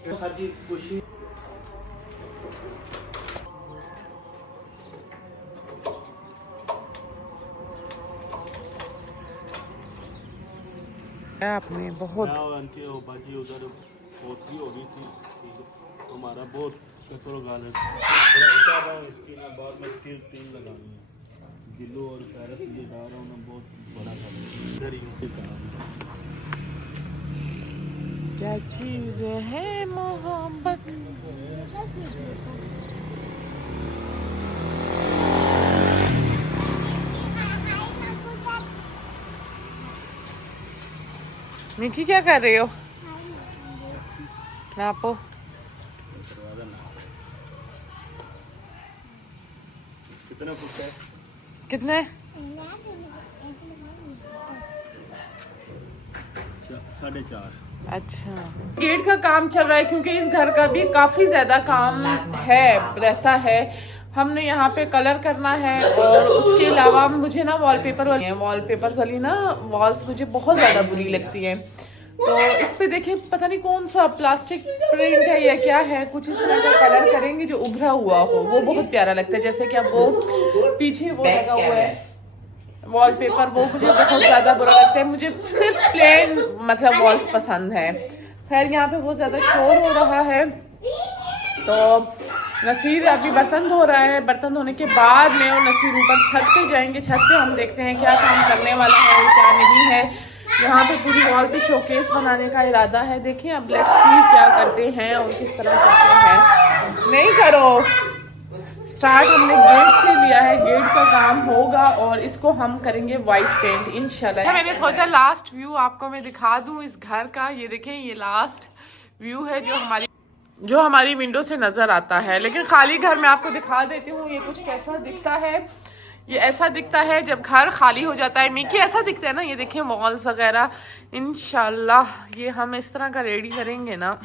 आपने बहुत उधर पोती हो गई थी हमारा बहुत गाल इसकी ना बाद में इसकी 3 लगानी है गिल्लू और पैरस ये डाल रहा हूँ ना बहुत बड़ा था इधर ही क्या चीज़ है मोहब्बत। मिकी क्या कर रही हो? नापो कितना फुट है? कितने? 4.5। अच्छा, गेट का काम चल रहा है क्योंकि इस घर का भी काफी ज्यादा काम है रहता है। हमने यहाँ पे कलर करना है और उसके अलावा मुझे ना वॉलपेपर वाली ना वॉल्स मुझे बहुत ज्यादा बुरी लगती है। तो इस पे देखिए पता नहीं कौन सा प्लास्टिक प्रिंट है या क्या है, कुछ इस तरह का कलर करेंगे जो उभरा हुआ हो, वो बहुत प्यारा लगता है। जैसे कि अब वो पीछे वो लगा हुआ है वॉलपेपर, वो मुझे बहुत ज्यादा बुरा लगता है। मुझे सिर्फ प्लेन मतलब वॉल्स पसंद है। खैर यहाँ पे बहुत ज्यादा शोर हो रहा है तो नसीर अभी बर्तन धो रहा है। बर्तन धोने के बाद मैं और नसीर ऊपर छत पे जाएंगे। छत पे हम देखते हैं क्या काम करने वाला है और क्या नहीं है। यहाँ पे पूरी वॉल पे शोकेस बनाने का इरादा है। देखिए अब लेट्स सी क्या करते हैं और किस तरह करते हैं। नहीं करो स्टार्ट, हमने गेट से लिया है, गेट का काम होगा और इसको हम करेंगे वाइट पेंट इंशाल्लाह। मैंने सोचा लास्ट व्यू आपको मैं दिखा दूं इस घर का। ये देखें, ये लास्ट व्यू है जो हमारी विंडो से नजर आता है। लेकिन खाली घर में आपको दिखा देती हूँ ये कुछ कैसा दिखता है। ये ऐसा दिखता है जब घर खाली हो जाता है। मिकी ऐसा दिखता है ना, ये देखें वॉल्स वगैरह। इंशाल्लाह ये हम इस तरह का रेडी करेंगे ना।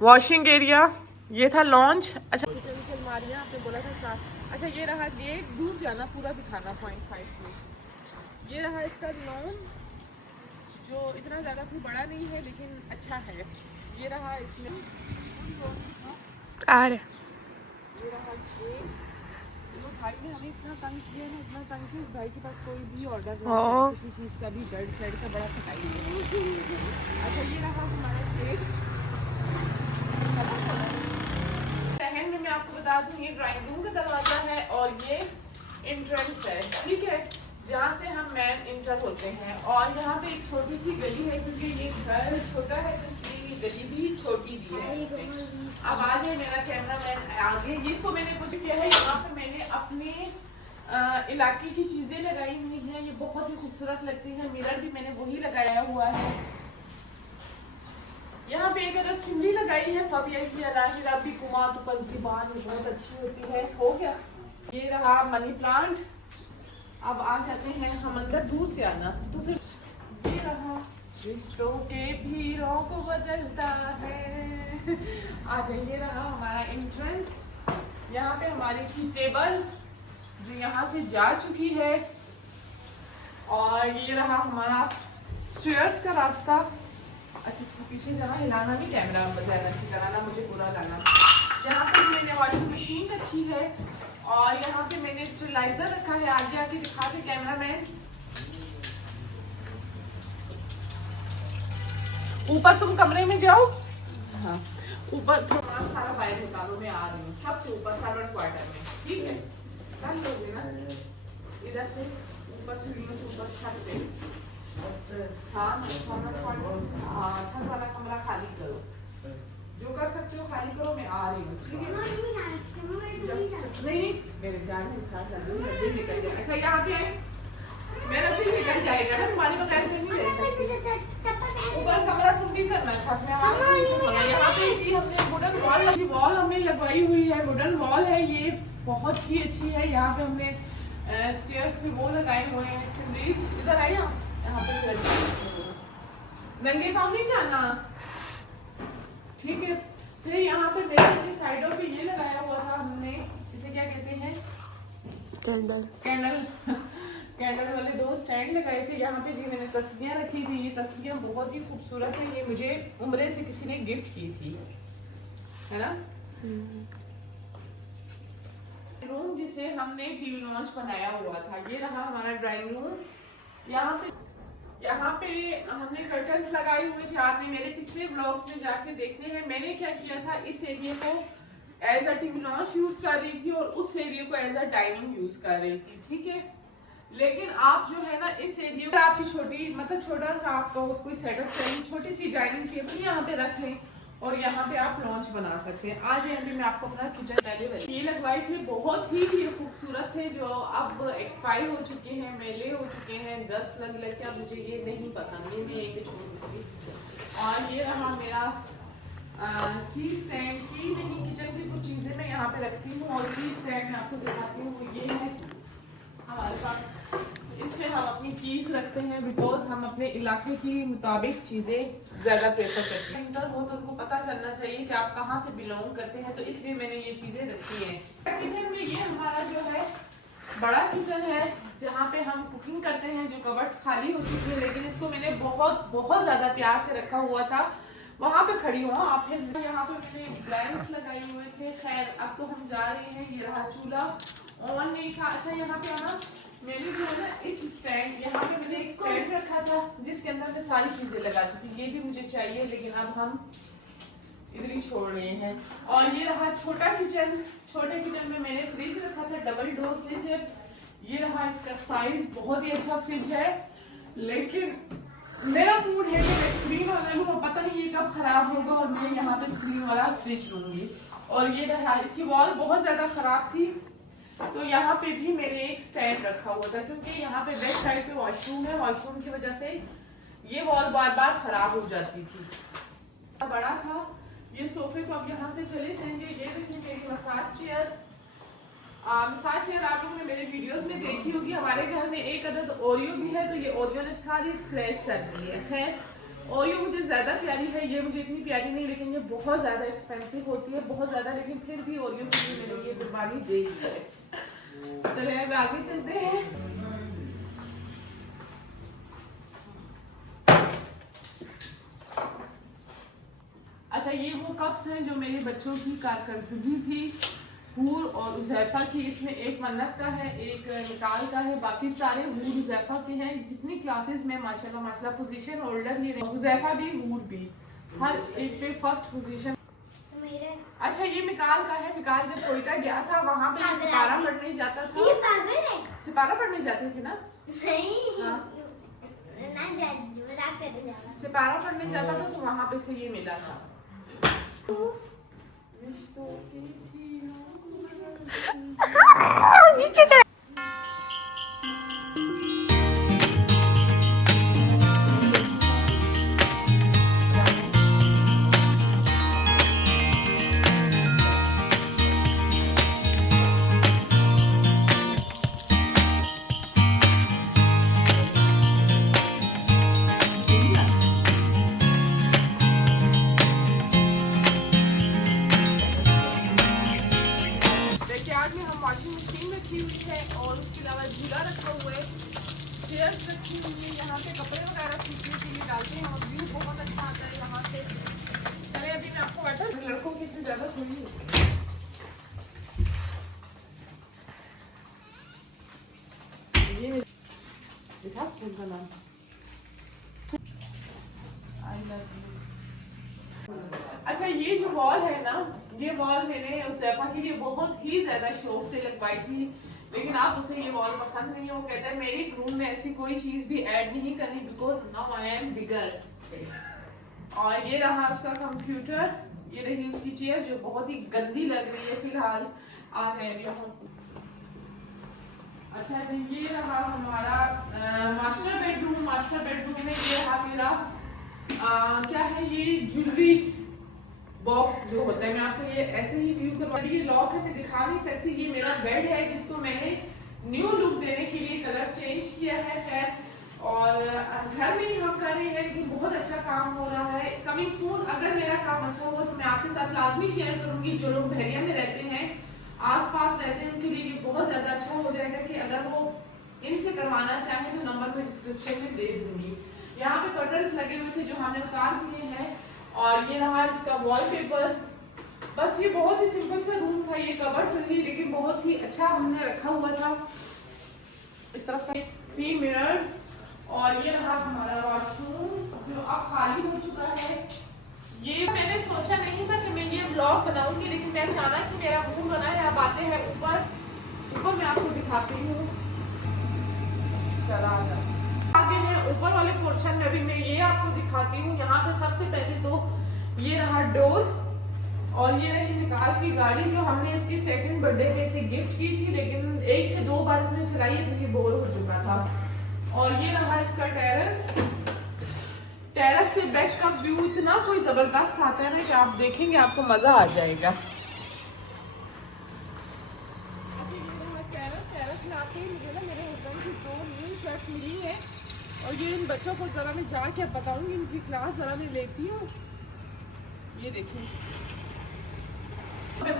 वॉशिंग एरिया ये था लॉन्च। अच्छा अलमारियाँ आपने बोला था साथ। अच्छा ये रहा गेट, दूर जाना पूरा दिखाना 0.5 में। ये रहा इसका लॉन जो इतना ज़्यादा कोई बड़ा नहीं है लेकिन अच्छा है। ये रहा इसमें ये रहा गेट। भाई ने हमें इतना तंग किया ना, इतना तंग किया। इस भाई के पास कोई भी ऑर्डर नहीं है किसी चीज़ का भी, बेड शेड का बड़ा खटाई है। अच्छा ये रहा हमारा गेट। सेकंड में मैं आपको बता दूं ये ड्राइंग रूम का दरवाजा है और ये एंट्रेंस है, ठीक है, जहाँ से हम मेन इंटर होते हैं। और यहाँ पे एक छोटी सी गली है क्योंकि ये घर छोटा है तो इसलिए ये गली भी छोटी दी है। अब आ जाए मेरा कैमरा मैन आगे। इसको मैंने कुछ किया है, यहाँ पे मैंने अपने इलाके की चीजें लगाई हुई हैं। ये बहुत ही खूबसूरत लगती है। मिरर भी मैंने वही लगाया हुआ है। यहाँ पे एक अदद सिमली लगाई है। फब यही रबी कुमार पर ज़ुबान बहुत अच्छी होती है। हो गया। ये रहा मनी प्लांट। अब आ जाते हैं हम अंदर, दूर से आना तो फिर। ये रहा रिश्तों के भीड़ों को बदलता है। आ ये रहा हमारा एंट्रेंस। यहाँ पे हमारी थी टेबल जो यहाँ से जा चुकी है। और ये रहा हमारा स्टेयर्स का रास्ता। अच्छा पीछे जाना, हिलाना भी कैमरा बजाना की कराना, मुझे बुरा लगा। यहाँ पे मैंने वॉशिंग मशीन रखी है और यहाँ पे मैंने स्टेरिलाइजर रखा है। आगे आके दिखा दे कैमरामैन। ऊपर तुम कमरे में जाओ। हाँ ऊपर थोड़ा सारा बाहर निकालो, मैं आ रही हूँ। सबसे ऊपर सर्वेंट क्वार्टर में, ठीक है, कर लोगे ना। इधर से ऊपर सीढ़ियों से ऊपर छत पे। हाँ छत वाला कमरा खाली करो, जो कर सकते हो खाली करो, मैं आ रही हूँ, ठीक है। नहीं मेरे जाने के साथ जल्दी निकल जाए। अच्छा यहाँ पे मेरा दिल निकल जाएगा ना, तुम्हारी बगैर में नहीं रह सकती। ऊपर कमरा तुम नहीं करना, छत में यहाँ पे भी हमने वुडन वॉल हमने लगवाई हुई है। वुडन वॉल है, ये बहुत ही अच्छी है। यहाँ पे हमने स्टेयर्स पे वो लगाए हुए हैं सिमरीज। इधर आए यहाँ पे नंगे पाँव नहीं जाना, ठीक है। फिर यहाँ पे मेरे साइडों पे ये लगाया हुआ था हमने, इसे क्या कहते हैं, कैंडल कैंडल वाले 2 स्टैंड लगाए थे। यहाँ पे जी मैंने तस्वीरें रखी थी। ये तस्वीरें बहुत ही खूबसूरत है। ये मुझे उम्रे से किसी ने गिफ्ट की थी, है ना। रूम जिसे हमने टीवी लॉन्च बनाया हुआ था, ये रहा हमारा ड्राइंग रूम। यहाँ पे हमने कर्टन्स लगाए हुए थे। आपने मेरे पिछले ब्लॉग्स में जाके देखने हैं। मैंने क्या किया था, इस एरिया को as a TV launch use कर रही थी और उस एरिया को एज अ डाइनिंग यूज कर रही थी, ठीक है। लेकिन आप जो है ना, इस एरिया में आपकी छोटी मतलब छोटा सा आपको कोई सेटअप चाहिए, छोटी सी डाइनिंग टेबल यहाँ पे रख लें और यहाँ पे आप लॉन्च बना सकते हैं। आज अभी मैं आपको अपना किचन पहले ये लगवाई थी, बहुत ही ये खूबसूरत थे, जो अब एक्सपायर हो चुके हैं, मेले हो चुके हैं, डस्ट लग के अब मुझे ये नहीं पसंद, ये मैं यहीं पे छोड़ दूँगी। और ये रहा मेरा की स्टैंड की नहीं, किचन की कुछ चीज़ें मैं यहाँ पे रखती हूँ। और की स्टैंड मैं आपको दिखाती हूँ, वो ये है हमारे पास। इसमें हम अपनी चीज़ रखते हैं बिकॉज हम अपने इलाके की मुताबिक चीज़ें ज़्यादा प्रेफर करते हैं। इंटर हो तो उनको पता चलना चाहिए कि आप कहाँ से बिलोंग करते हैं, तो इसलिए मैंने ये चीज़ें रखी हैं। किचन में ये हमारा जो है बड़ा किचन है, जहाँ पे हम कुकिंग करते हैं, जो कवर्स खाली हो चुकी है, लेकिन इसको मैंने बहुत ज़्यादा प्यार से रखा हुआ था। वहाँ पे खड़ी हूँ आप, फिर यहाँ पे मैंने ब्लैंक्स लगाए हुए थे। खैर अब तो हम जा रहे हैं। ये रहा चूल्हा, ऑन नहीं था। अच्छा यहाँ पे आना, मैंने जो है ना इस स्टैंड, यहाँ पे मैंने एक स्टैंड रखा था जिसके अंदर मैं सारी चीजें लगाती थी। ये भी मुझे चाहिए, लेकिन अब हम इधर ही छोड़ रहे हैं। और ये रहा छोटा किचन। छोटे किचन में मैंने फ्रिज रखा था, डबल डोर फ्रिज है। ये रहा इसका साइज, बहुत ही अच्छा फ्रिज है, लेकिन मेरा मूड है कि मैं स्क्रीन वाला लूँ, पता नहीं ये कब खराब होगा और मैं यहाँ पे स्क्रीन वाला फ्रिज लूंगी। और ये रहा, इसकी वॉल बहुत ज्यादा खराब थी, तो यहाँ पे भी मैंने एक स्टैंड रखा हुआ था, क्योंकि यहाँ पे बैक साइड पे वॉशरूम है। वॉशरूम की वजह से ये वॉल बार बार खराब हो जाती थी। बड़ा था ये सोफे, तो अब यहाँ से चले जाएंगे। ये देखिए मेरी मसाज चेयर। मसाज चेयर आप लोगों ने मेरे वीडियोस में देखी होगी। हमारे घर में एक अदद ओरियो भी है, तो ये ओरियो ने सारी स्क्रैच कर दी है। खैर ओरियो मुझे ज़्यादा प्यारी है, ये मुझे इतनी प्यारी नहीं, लेकिन ये बहुत ज़्यादा एक्सपेंसिव होती है, बहुत ज़्यादा। लेकिन फिर भी ओरियो के लिए मैंने ये कुर्बानी दे दी है। चले अब आगे चलते हैं। अच्छा ये वो कप्स हैं जो मेरे बच्चों की कारकर्दगी थी, हूर और उज़ैफा की। इसमें एक मन्नत का है, एक निकाल का है, बाकी सारे हूर उज़ैफा के हैं। जितनी क्लासेस में माशाल्लाह पोजीशन होल्डर नहीं रहे, उज़ैफा भी हूर भी, हर एक पे फर्स्ट पोजीशन। अच्छा ये मिकाल का है। मिकाल जब कोयटा गया था, वहाँ पे सिपारा पढ़ने जाता था। सिपारा पढ़ने जाते थे ना? हाँ। सिपारा पढ़ने जाता था, तो वहाँ पे से ये मिला था। और उसके अलावा झूला रखा हुआ है, चेयर्स रखी हुई है, यहाँ पे कपड़े वगैरह सूखने के लिए डालते हैं और व्यू बहुत अच्छा आता है यहाँ से। चले अभी मैं आपको बता, लड़कों की इतनी ज़्यादा थोड़ी है। ये दिखा स्कूल का नाम, आई लव यू। अच्छा ये जो वॉल है ना, ये वॉल मैंने उज़ैफा के लिए बहुत ही ज्यादा शौक से लगवाई थी, लेकिन आप उसे ये वॉल पसंद नहीं है। वो कहता है मेरे रूम में ऐसी कोई चीज भी ऐड नहीं करनी, बिकॉज नाउ आई एम बिगर। और ये रहा उसका कंप्यूटर, ये रही उसकी चेयर जो बहुत ही गंदी लग रही है फिलहाल। आ जाए अभी हम। अच्छा जी ये रहा हमारा मास्टर बेडरूम। मास्टर बेडरूम में ये रहा मेरा क्या है, ये ज्वेलरी बॉक्स जो होता है। मैं आपको ये ऐसे ही व्यू करवा रही हूँ, लॉक है तो दिखा नहीं सकती। ये मेरा बेड है जिसको मैंने न्यू लुक देने के लिए कलर चेंज किया है। खैर और घर में ही हम कर रहे हैं, लेकिन बहुत अच्छा काम हो रहा है। कमिंग सून अगर मेरा काम अच्छा हुआ तो मैं आपके साथ लाजमी शेयर करूंगी। जो लोग बहरिया में रहते हैं, आसपास रहते हैं, उनके लिए ये बहुत ज़्यादा अच्छा हो जाएगा कि अगर वो इनसे करवाना चाहें तो नंबर मैं डिस्क्रिप्शन में दे दूंगी। यहाँ पे कर्टन्स लगे हुए थे जो हमने उतार दिए हैं, और ये रहा इसका वॉलपेपर। बस ये बहुत ही सिंपल सा रूम था, ये कबर्ड्स नहीं, लेकिन बहुत ही अच्छा हमने रखा हुआ था। इस तरफ का 3 मिरर्स, और ये रहा हमारा वॉशरूम जो अब खाली हो चुका है। ये मैंने सोचा नहीं था कि मैं ये ब्लॉग बनाऊंगी, लेकिन मैं अचानक कि मेरा मूड बना है। अब आते हैं ऊपर मैं आपको दिखाती हूँ। चला आगे है ऊपर वाले पोर्शन में भी मैं ये आपको दिखाती हूँ। यहाँ पे सबसे पहले तो ये रहा डोर, और ये रही निकाल की गाड़ी जो हमने इसकी सेकंड बर्थडे पे इसे गिफ्ट की थी, लेकिन 1 से 2 बार इसने चलाई है तो ये बोर हो चुका था। और ये रहा इसका टेरेस से बैक का व्यू इतना कोई जबरदस्त आता है ना कि आप देखेंगे आपको मजा आ जाएगा। टेरेस में आके मुझे ना मेरे हस्बैंड की 2 न्यू शर्ट्स मिली है, और ये इन बच्चों को जरा मैं जाके बताऊंगी, इनकी क्लास जरा मैं लेती हूँ। ये देखिए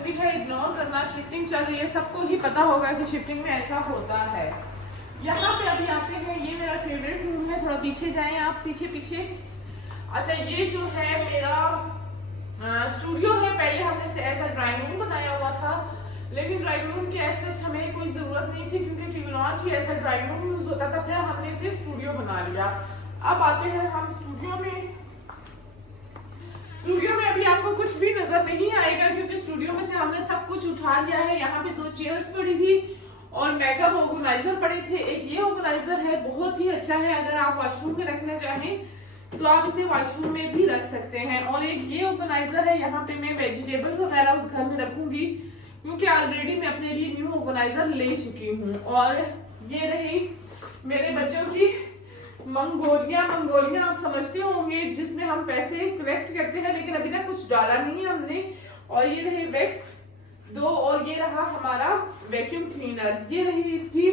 भी है, इग्नोर करना। शिफ्टिंग चल रही है, सबको ही पता होगा कि शिफ्टिंग में ऐसा होता है। यहाँ पे अभी आते हैं, ये मेरा फेवरेट रूम है। थोड़ा पीछे जाएं आप, पीछे। अच्छा, ये जो है मेरा स्टूडियो है। पहले हमने इसे एज अ ड्राइंग रूम बनाया हुआ था, लेकिन ड्राइंग रूम की ऐसे हमें कोई जरूरत नहीं थी क्योंकि टीवी लॉन्च ही ऐसा ड्राइंग रूम यूज होता था। फिर हमने इसे स्टूडियो बना लिया। अब आते हैं हम स्टूडियो में अभी आपको कुछ भी नजर नहीं आएगा क्योंकि स्टूडियो में से हमने सब कुछ उठा लिया है। यहाँ पे 2 चेयर्स पड़ी थी और मेकअप ऑर्गेनाइजर पड़े थे। एक ये ऑर्गेनाइजर है, बहुत ही अच्छा है। अगर आप वॉशरूम में रखना चाहें तो आप इसे वॉशरूम में भी रख सकते हैं। और एक ये ऑर्गेनाइजर है, यहाँ पे मैं वेजिटेबल्स वगैरह उस घर में रखूंगी क्योंकि ऑलरेडी मैं अपने लिए न्यू ऑर्गेनाइजर ले चुकी हूँ। और ये रही मेरे बच्चों की मंगोलिया आप समझते होंगे, जिसमें हम पैसे कलेक्ट करते हैं, लेकिन अभी तक कुछ डाला नहीं है हमने। और ये रहे वैक्स 2, और ये रहा हमारा वैक्यूम क्लीनर। ये रही इसकी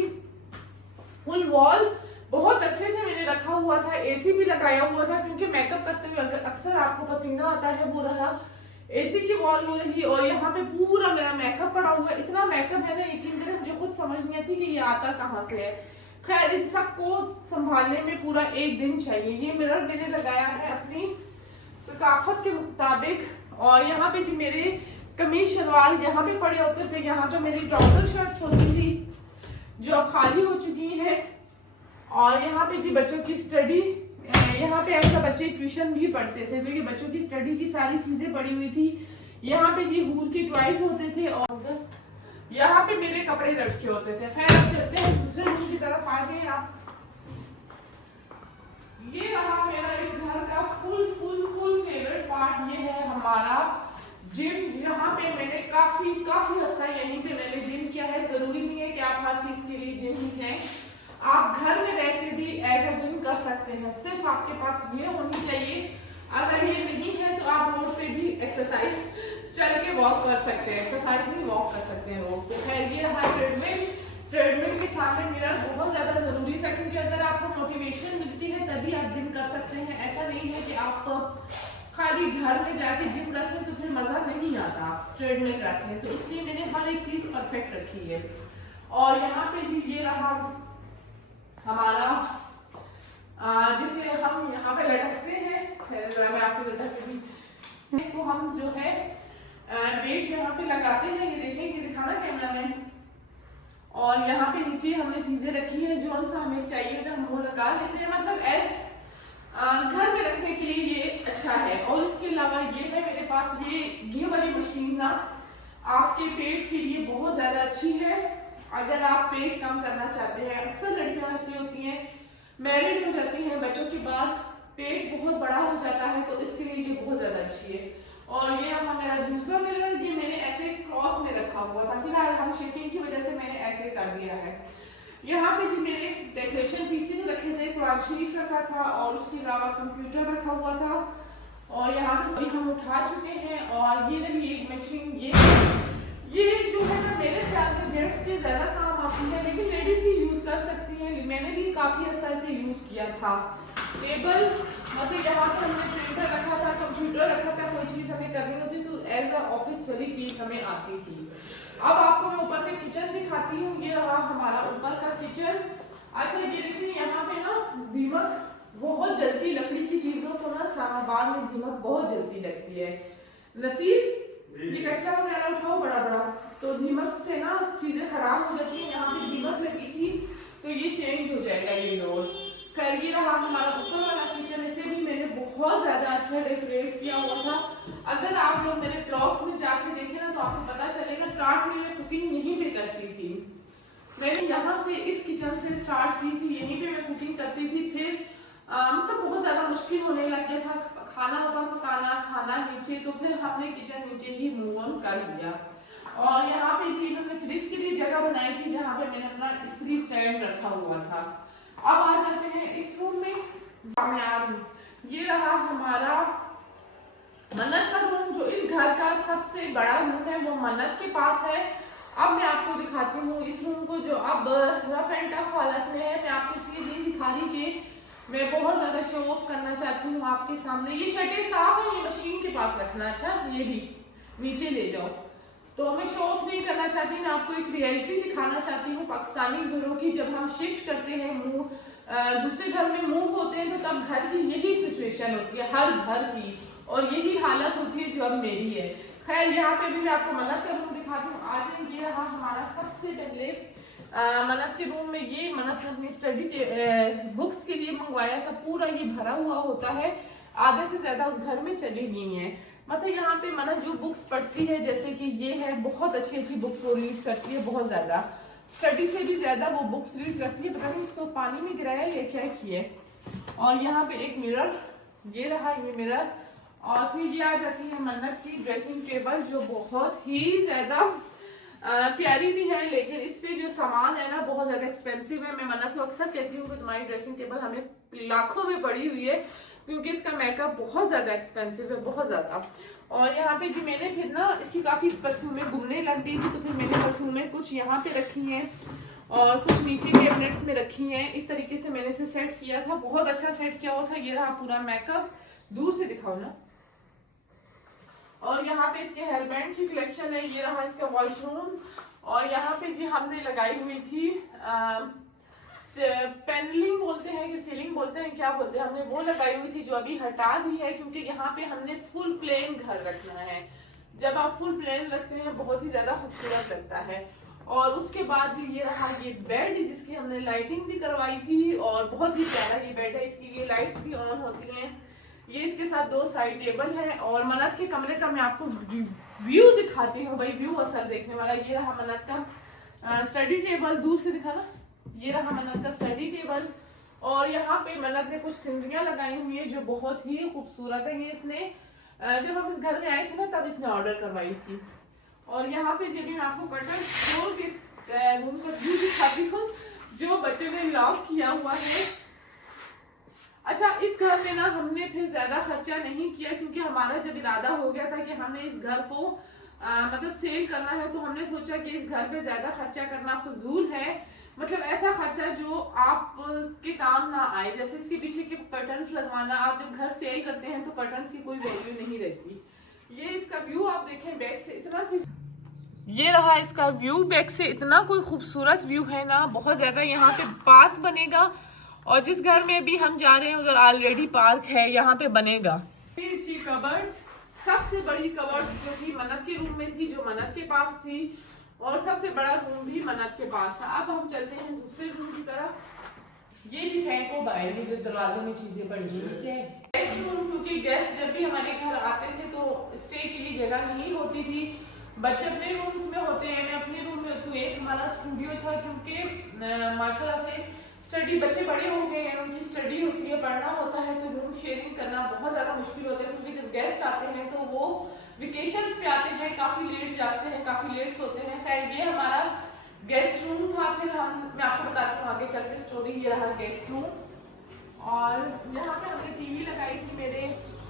फुल वॉल, बहुत अच्छे से मैंने रखा हुआ था। एसी भी लगाया हुआ था क्योंकि मेकअप करते हुए अक्सर आपको पसीना आता है, वो रहा एसी की वॉल हो रही। और यहाँ पे पूरा मेरा मेकअप पड़ा हुआ है। इतना मेकअप है ना, यकीन करें मुझे खुद समझ नहीं आती कि ये आता कहाँ से है। खैर, इन सबको संभालने में पूरा 1 दिन चाहिए। ये मिरर मैंने लगाया है अपनी सकाफत के मुताबिक। और यहाँ पे जी मेरे कमीज शलवार यहाँ पे पड़े होते थे। यहाँ पे मेरी ट्राउजर शर्ट्स होती थी जो अब खाली हो चुकी है। और यहाँ पे जी बच्चों की स्टडी, यहाँ पे ऐसा बच्चे ट्यूशन भी पढ़ते थे तो ये बच्चों की स्टडी की सारी चीजें पड़ी हुई थी। यहाँ पे जी हूर के टॉयज होते थे, और यहाँ पे मेरे कपड़े रखे होते थे। खैर, अब चलते हैं दूसरे रूम की तरफ। आ जाइए आप। ये रहा मेरा इस घर का फुल फेवरेट पार्ट। ये है हमारा जिम। यहाँ पे मैंने काफी अर्सा यहीं पे मैंने जिम किया है। जरूरी नहीं है कि आप हर चीज के लिए जिम ही जाएं, आप घर में रहकर भी ऐसा जिम कर सकते हैं। सिर्फ आपके पास ये होनी चाहिए। अगर ये नहीं है तो आप रोड पे भी एक्सरसाइज चल के वॉक कर सकते हैं। एक्सरसाइज नहीं, वॉक कर सकते हैं रोड पे। खैर, ये रहा ट्रेडमिल के सामने मिरर बहुत ज्यादा जरूरी था क्योंकि अगर आपको मोटिवेशन मिलती है तभी आप जिम कर सकते हैं। ऐसा नहीं है कि आप खाली घर में जाके जिम रख लें तो फिर मजा नहीं आता ट्रेडमिल रख लें। तो इसलिए मैंने हर एक चीज परफेक्ट रखी है। और यहाँ पे जी ये रहा हमारा जिसे हम यहाँ पे लटकते हैं। मैं आपको लटक इसको हम जो है वेट यहाँ पे लगाते हैं। ये देखें, ये दिखाना कैमरा में। और यहाँ पे नीचे हमने चीजें रखी हैं, जो सा हमें चाहिए था हम वो लगा लेते हैं। मतलब घर में रखने के लिए ये अच्छा है। और इसके अलावा ये है मेरे पास ये वाली मशीन ना आपके पेट के लिए बहुत ज्यादा अच्छी है। अगर आप पेट कम करना चाहते हैं, अक्सर लड़कियां ऐसी होती हैं मैरिड हो जाती हैं, बच्चों के बाद पेट बहुत बड़ा हो जाता है, तो इसके लिए ये बहुत ज्यादा अच्छी है। और ये रहा मेरा दूसरा मिरर। ये मैंने ऐसे क्रॉस में रखा हुआ था, फिलहाल हम शेकिंग की वजह से मैंने ऐसे कर दिया है। यहाँ पे जी मेरे डेकोरेशन पीसेस रखे थे, कुरान शरीफ रखा था और उसके अलावा कंप्यूटर रखा हुआ था। और यहाँ पे सभी हम उठा चुके हैं। और ये रही एक मशीन, ये जो है ना मेरे ख्याल में जेंट्स के ज्यादा काम आती है, लेकिन लेडीज भी यूज कर सकती हैं। मैंने भी काफी अर्सा से यूज किया था। टेबल मतलब यहाँ पे हमने प्रिंटर रखा था, कंप्यूटर रखा था, कोई चीज हमें करनी होती तो एज अ ऑफिस वाली फील हमें आती थी। अब आपको मैं ऊपर के किचन दिखाती हूँ। ये रहा हमारा ऊपर का किचन। अच्छा ये देखिए यहाँ पे ना दीमक बहुत जल्दी, लकड़ी की चीजों को ना इस्लामाबाद में दीमक बहुत जल्दी लगती है। नसीर ये कचरा वगैरह उठाओ बड़ा बड़ा, तो दीमक से ना चीजें खराब हो जाती है। यहाँ पे दीमक लगी थी तो ये चेंज हो जाएगा ये डोर। खैर ये रहा हमारा ऊपर वाला किचन, इसे भी मैंने बहुत ज्यादा अच्छा डेकोरेट किया हुआ था। अगर आप लोग मेरे ब्लॉग्स में जाके देखें ना तो आपको पता चलेगा स्टार्ट में मैं कुकिंग यहीं पे करती थी। मैंने यहाँ से इस किचन से स्टार्ट की थी, यहीं पे मैं कुकिंग करती थी। फिर मतलब बहुत ज़्यादा मुश्किल होने लग गया था खाना ऊपर पकाना, खाना नीचे, तो फिर हमने किचन नीचे ही मूव ऑन कर दिया। और यहाँ पे जी हमने फ्रिज के लिए जगह बनाई थी जहाँ पे मैंने अपना इस्त्री स्टैंड रखा हुआ था। अब आ जाते हैं इस रूम में। मैं आ रही, ये रहा हमारा मन्नत का रूम, जो इस घर का सबसे बड़ा रूम है वो मन्नत के पास है। अब मैं आपको दिखाती हूँ इस रूम को, जो अब रफ एंड टफ हालत में है। मैं आपको इसलिए नहीं दिखा रही कि मैं बहुत ज्यादा शो ऑफ करना चाहती हूँ आपके सामने। ये शर्टें साफ है, ये मशीन के पास रखना। अच्छा ये भी नीचे ले जाओ, तो मैं शो ऑफ नहीं करना चाहती, मैं आपको एक रियलिटी दिखाना चाहती हूँ पाकिस्तानी घरों की। जब हम शिफ्ट करते हैं, दूसरे घर में मूव होते हैं, तो तब घर की यही सिचुएशन होती है, हर घर की, और यही हालत होती है जो अब मेरी है। खैर यहाँ पे भी मैं आपको मन्नत का रूम दिखाती हूँ। आज ये रहा हमारा सबसे पहले मन्नत के रूम में। ये मन्नत ने अपनी स्टडी बुक्स के लिए मंगवाया था, पूरा ये भरा हुआ होता है, आधे से ज्यादा उस घर में चली गई है। मतलब यहाँ पे मन्नत जो बुक्स पढ़ती है, जैसे कि ये है, बहुत अच्छी अच्छी बुक्स वो रीड करती है, बहुत ज्यादा, स्टडी से भी ज्यादा वो बुक्स रीड करती है। पता नहीं इसको पानी में गिराया या क्या किया। और यहाँ पे एक मिरर, ये रहा ये मिरर। और फिर ये आ जाती है मन्नत की ड्रेसिंग टेबल, जो बहुत ही ज्यादा प्यारी भी है, लेकिन इस पे जो सामान है ना बहुत ज्यादा एक्सपेंसिव है। मैं मन्नत को अक्सर कहती हूँ कि तुम्हारी ड्रेसिंग टेबल हमें लाखों में पड़ी हुई है, क्योंकि इसका मेकअप बहुत ज्यादा एक्सपेंसिव है, बहुत ज्यादा। और यहाँ पे जी मैंने फिर ना इसकी काफी परफ्यूमें घूमने लग गई थी, तो फिर मैंने परफ्यूमें कुछ यहाँ पे रखी हैं और कुछ नीचे कैबिनेट्स में रखी हैं। इस तरीके से मैंने इसे सेट किया था, बहुत अच्छा सेट किया हुआ था। ये रहा पूरा मेकअप, दूर से दिखाओ ना। और यहाँ पे इसके हेयर बैंड की कलेक्शन है। ये रहा इसका वॉशरूम। और यहाँ पे जी हमने लगाई हुई थी पैनलिंग बोलते हैं कि सीलिंग बोलते हैं, क्या बोलते हैं, हमने वो लगाई हुई थी, जो अभी हटा दी है, क्योंकि यहाँ पे हमने फुल प्लेन घर रखना है। जब आप फुल प्लेन रखते हैं बहुत ही ज्यादा खूबसूरत लगता है। और उसके बाद ये रहा ये बेड, जिसकी हमने लाइटिंग भी करवाई थी, और बहुत ही प्यारा ये बेड है, इसकी ये लाइट्स भी ऑन होती हैं। ये इसके साथ 2 साइड टेबल है। और मन्नत के कमरे का मैं आपको व्यू दिखाती हूँ, भाई व्यू असल देखने वाला। ये रहा मन्नत का स्टडी टेबल, दूर से दिखा ना, ये रहा मन्नत का स्टडी टेबल। और यहाँ पे मन्नत ने कुछ सिनरियाँ लगाई हुई है जो बहुत ही खूबसूरत है। ये इसने जब हम इस घर में आए थे ना तब इसने ऑर्डर करवाई थी। और यहाँ पे जब मैं आपको कर्टन खोल के रूम का व्यू दिखाती हूँ, जो बच्चों ने लॉक किया हुआ है। अच्छा इस घर में ना हमने फिर ज्यादा खर्चा नहीं किया, क्योंकि हमारा जब इरादा हो गया था कि हमने इस घर को मतलब सेल करना है, तो हमने सोचा कि इस घर पे ज्यादा खर्चा करना फजूल है। मतलब ऐसा खर्चा जो आप के काम ना आए, जैसे इसके पीछे के कर्टन्स लगवाना। आप जब घर सेल करते हैं तो कर्टन्स की कोई वैल्यू नहीं रहती। ये इसका व्यू आप देखें बैक से, इतना ये रहा इसका व्यू बैक से, इतना कोई खूबसूरत व्यू है ना, बहुत ज्यादा। यहाँ पे पार्क बनेगा, और जिस घर में भी हम जा रहे हैं उधर ऑलरेडी पार्क है, यहाँ पे बनेगा। इसकी कबर्ड्स, सबसे बड़ी कबर्ड्स जो थी मन्नत के रूम में थी, जो मन्नत के पास थी, और सबसे बड़ा रूम भी मन्नत के पास था। अब हम चलते हैं दूसरे रूम की तरफ। ये भी है को बाहर की जो दरवाजे में चीजें पड़ी हुई है। गेस्ट रूम, क्योंकि गेस्ट जब भी हमारे घर आते थे तो स्टे के लिए जगह नहीं होती थी, बच्चे अपने रूम्स में होते हैं, मैं अपने रूम में होती हूँ। एक हमारा स्टूडियो था, क्योंकि माशाल्लाह से स्टडी, बच्चे बड़े हो गए हैं, उनकी स्टडी होती है, पढ़ना होता है, तो रूम शेयरिंग करना बहुत ज़्यादा मुश्किल होता है। क्योंकि जब गेस्ट आते हैं तो वो वेकेशंस पे आते हैं, काफ़ी लेट जाते हैं, काफ़ी लेट सोते हैं। खैर ये हमारा गेस्ट रूम था। फिर मैं आपको बताती हूँ आगे चल के स्टोरी। ये रहा गेस्ट रूम, और यहाँ पे हमने टीवी लगाई थी मेरे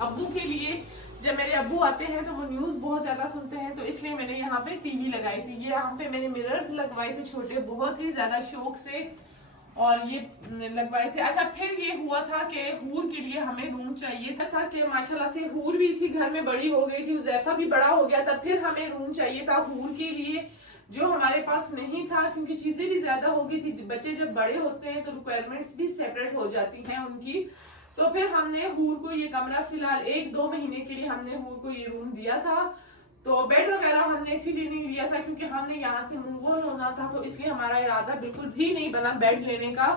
अब्बू के लिए। जब मेरे अब्बू आते हैं तो वो न्यूज़ बहुत ज़्यादा सुनते हैं, तो इसलिए मैंने यहाँ पे टीवी लगाई थी। ये यहाँ पे मैंने मिरर्स लगवाए थे छोटे, बहुत ही ज़्यादा शौक से, और ये लगवाए थे। अच्छा फिर ये हुआ था कि हूर के लिए हमें रूम चाहिए था कि माशाल्लाह से हूर भी इसी घर में बड़ी हो गई थी, उज़ैफा भी बड़ा हो गया था, फिर हमें रूम चाहिए था हूर के लिए। जो हमारे पास नहीं था, क्योंकि चीजें भी ज्यादा हो गई थी। बच्चे जब बड़े होते हैं तो रिक्वायरमेंट्स भी सेपरेट हो जाती हैं उनकी। तो फिर हमने हूर को ये कमरा फिलहाल 1-2 महीने के लिए हमने हूर को ये रूम दिया था। तो बेड वगैरह हमने इसीलिए नहीं लिया था क्योंकि हमने यहाँ से मूव ऑन होना था, तो इसलिए हमारा इरादा बिल्कुल भी नहीं बना बेड लेने का।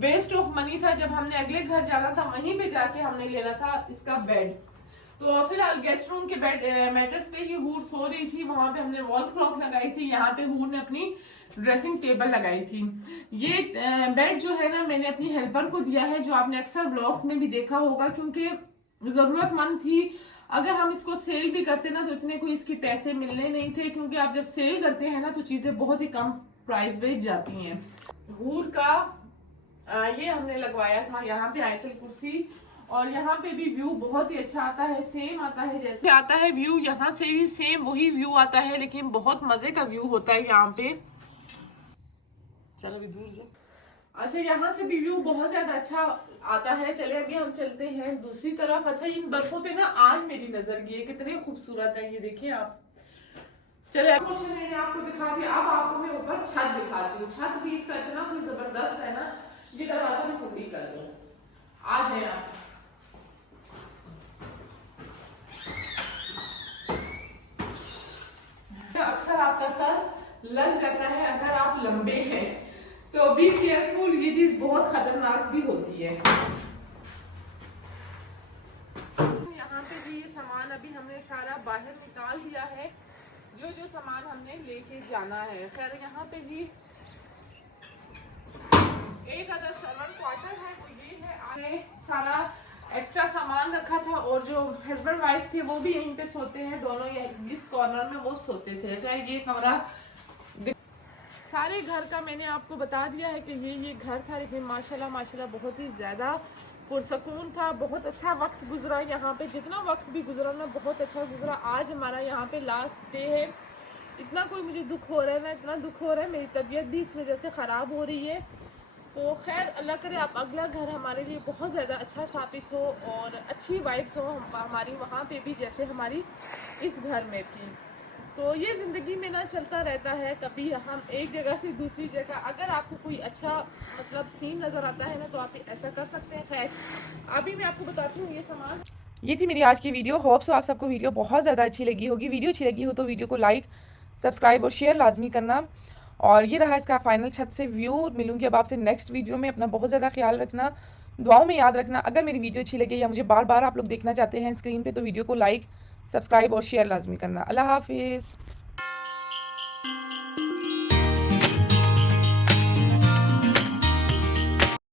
वेस्ट ऑफ मनी था। जब हमने अगले घर जाना था वहीं पे जाके हमने लेना था इसका बेड। तो फिलहाल गेस्ट रूम के बेड मैटर्स पे ही हूर सो रही थी। वहां पे हमने वॉल क्लॉक लगाई थी, यहाँ पे हूर ने अपनी ड्रेसिंग टेबल लगाई थी। ये बेड जो है ना मैंने अपनी हेल्पर को दिया है, जो आपने अक्सर ब्लॉग्स में भी देखा होगा, क्योंकि जरूरतमंद थी। अगर हम इसको सेल भी करते ना तो इतने कोई इसके पैसे मिलने नहीं थे, क्योंकि आप जब सेल करते हैं ना तो चीजें बहुत ही कम प्राइस पे जाती हैं। हूर का ये हमने लगवाया था यहाँ पे आयतुल कुर्सी, और यहाँ पे भी व्यू बहुत ही अच्छा आता है, सेम आता है जैसे आता है व्यू, यहाँ से भी सेम वही व्यू आता है, लेकिन बहुत मजे का व्यू होता है यहाँ पे। चलो अभी दूर से। अच्छा, यहाँ से भी व्यू बहुत ज्यादा अच्छा आता है। चले अभी हम चलते हैं दूसरी तरफ। अच्छा, इन बर्फों पे ना आज मेरी नजर गई है, कितने खूबसूरत है ये, देखिए आप। चले मैंने आपको दिखा दिया, अब आपको मैं ऊपर छत दिखाती हूँ। छत भी इसका इतना कोई जबरदस्त है ना, ये दरवाजा में कुंडी कर दो। आ जाए आप। अक्सर आपका सर लग जाता है अगर आप लंबे हैं, तो बी केयरफुल, ये चीज बहुत खतरनाक भी होती है। यहाँ पे भी ये सामान अभी हमने सारा बाहर निकाल दिया है, जो सामान हमने लेके जाना है। खैर यहाँ पे जी एक अदर सर्वेंट क्वार्टर है, वो ये है। आगे सारा एक्स्ट्रा सामान रखा था, और जो हस्बैंड वाइफ थे वो भी यहीं पे सोते हैं, दोनों इस कॉर्नर में वो सोते थे। खैर ये कमरा सारे घर का मैंने आपको बता दिया है कि ये घर था, लेकिन माशाल्लाह बहुत ही ज़्यादा पुरसकून था। बहुत अच्छा वक्त गुजरा यहाँ पे, जितना वक्त भी गुजरा ना बहुत अच्छा गुजरा। आज हमारा यहाँ पे लास्ट डे है। इतना कोई मुझे दुख हो रहा है ना, इतना दुख हो रहा है, मेरी तबीयत भी इस वजह से ख़राब हो रही है। तो खैर अल्लाह करे आप अगला घर हमारे लिए बहुत ज़्यादा अच्छा साबित हो, और अच्छी वाइब्स हो हमारी वहाँ पे भी, जैसे हमारी इस घर में थी। तो ये ज़िंदगी में ना चलता रहता है, कभी हम एक जगह से दूसरी जगह, अगर आपको कोई अच्छा मतलब सीन नज़र आता है ना तो आप ऐसा कर सकते हैं। खैर अभी मैं आपको बताती हूँ ये सामान। ये थी मेरी आज की वीडियो। होप सो आप सबको वीडियो बहुत ज़्यादा अच्छी लगी होगी। वीडियो अच्छी लगी हो तो वीडियो को लाइक, सब्सक्राइब और शेयर लाजमी करना। और ये रहा इसका फाइनल छत से व्यू। मिलूंगी अब आपसे नेक्स्ट वीडियो में। अपना बहुत ज़्यादा ख्याल रखना, दुआओं में याद रखना। अगर मेरी वीडियो अच्छी लगे या मुझे बार बार आप लोग देखना चाहते हैं स्क्रीन पे, तो वीडियो को लाइक, सब्सक्राइब और शेयर लाजमी करना। अल्लाह हाफिज़।